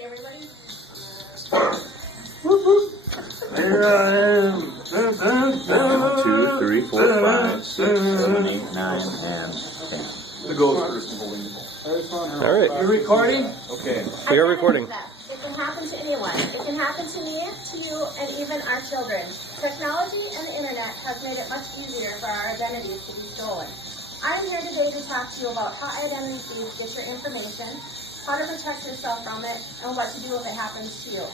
See everybody? Here I am. 1, 2, 3, 4, 5, 6, 7, 8, 9, and 10. The ghost person. All right. You're recording? Okay. We are recording. It can happen to anyone. It can happen to me, to you, and even our children. Technology and the internet has made it much easier for our identities to be stolen. I am here today to talk to you about how identity thieves get your information, how to protect yourself from it, and what to do if it happens to you.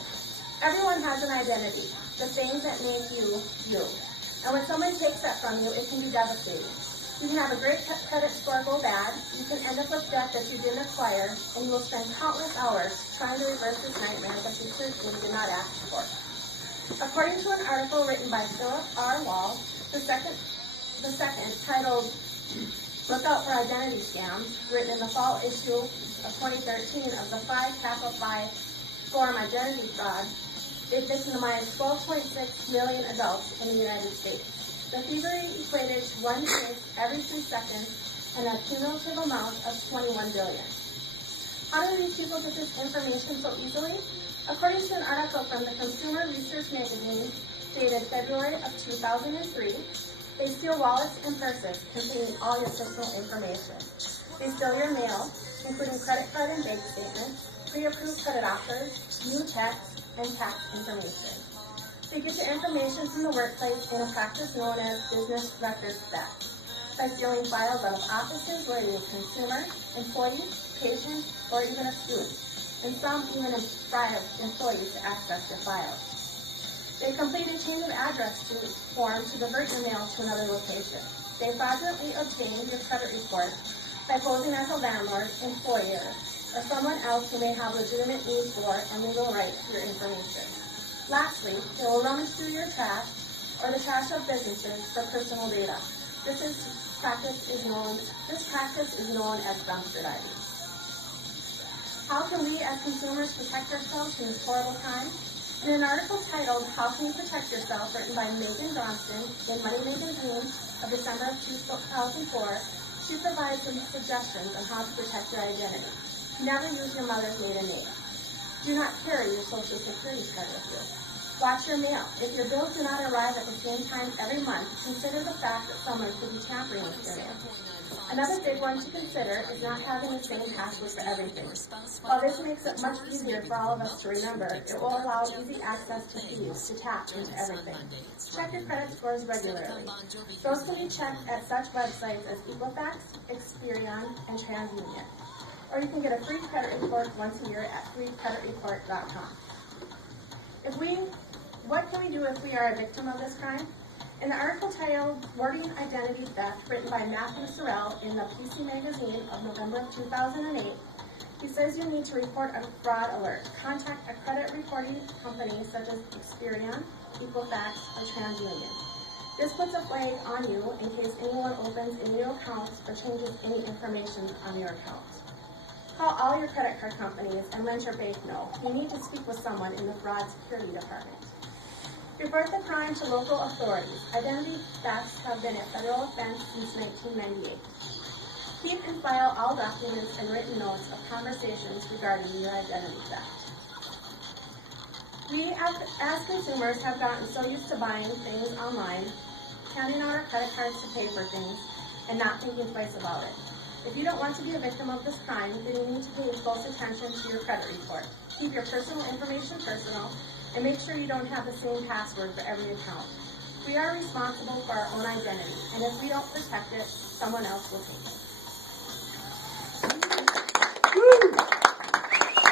Everyone has an identity, the things that make you, you. And when someone takes that from you, it can be devastating. You can have a great credit score go bad, you can end up with debt that you didn't acquire, and you will spend countless hours trying to reverse this nightmare that you certainly did not ask for. According to an article written by Philip R. Wall, the second titled Look Out for Identity Scams, written in the fall issue of 2013 of the 5 Forum Identity Fraud, it victimized 12.6 million adults in the United States. The thievery equated to one case every 3 seconds and a cumulative amount of 21 billion. How do these people get this information so easily? According to an article from the Consumer Research magazine dated February of 2003, they steal wallets and purses containing all your personal information. They steal your mail, including credit card and bank statements, pre-approved credit offers, new texts, and tax information. They get your information from the workplace in a practice known as business records theft, by stealing files out of offices where you're a consumer, employee, patient, or even a student, and some even bribe employees to access your files. They complete a change of address form to divert your mail to another location. They fraudulently obtain your credit report by posing as a landlord, employer, or someone else who may have legitimate needs for and legal right to your information. Lastly, they will rummage through your trash or the trash of businesses for personal data. This practice is known as dumpster diving. How can we as consumers protect ourselves from this horrible crime? In an article titled How Can You Protect Yourself, written by Megan Johnston in Money Magazine of December of 2004, she provides some suggestions on how to protect your identity. Never use your mother's maiden name. Do not carry your social security card with you. Watch your mail. If your bills do not arrive at the same time every month, consider the fact that someone could be tampering with your mail. Another big one to consider is not having the same password for everything. While this makes it much easier for all of us to remember, it will allow easy access to thieves to tap into everything. Check your credit scores regularly. Those can be checked at such websites as Equifax, Experian, and TransUnion. Or you can get a free credit report once a year at freecreditreport.com. What can we do if we are a victim of this crime? In the article titled Wording Identity Theft, written by Matthew Sorrell in the PC Magazine of November of 2008, he says you need to report a fraud alert. Contact a credit reporting company such as Experian, Equifax, or TransUnion. This puts a flag on you in case anyone opens any new accounts or changes any information on your account. Call all your credit card companies and let your bank know you need to speak with someone in the fraud security department. Report the crime to local authorities. Identity thefts have been a federal offense since 1998. Keep and file all documents and written notes of conversations regarding your identity theft. We, as consumers, have gotten so used to buying things online, handing out our credit cards to pay for things, and not thinking twice about it. If you don't want to be a victim of this crime, then you need to pay close attention to your credit report. Keep your personal information personal, and make sure you don't have the same password for every account. We are responsible for our own identity, and if we don't protect it, someone else will take it.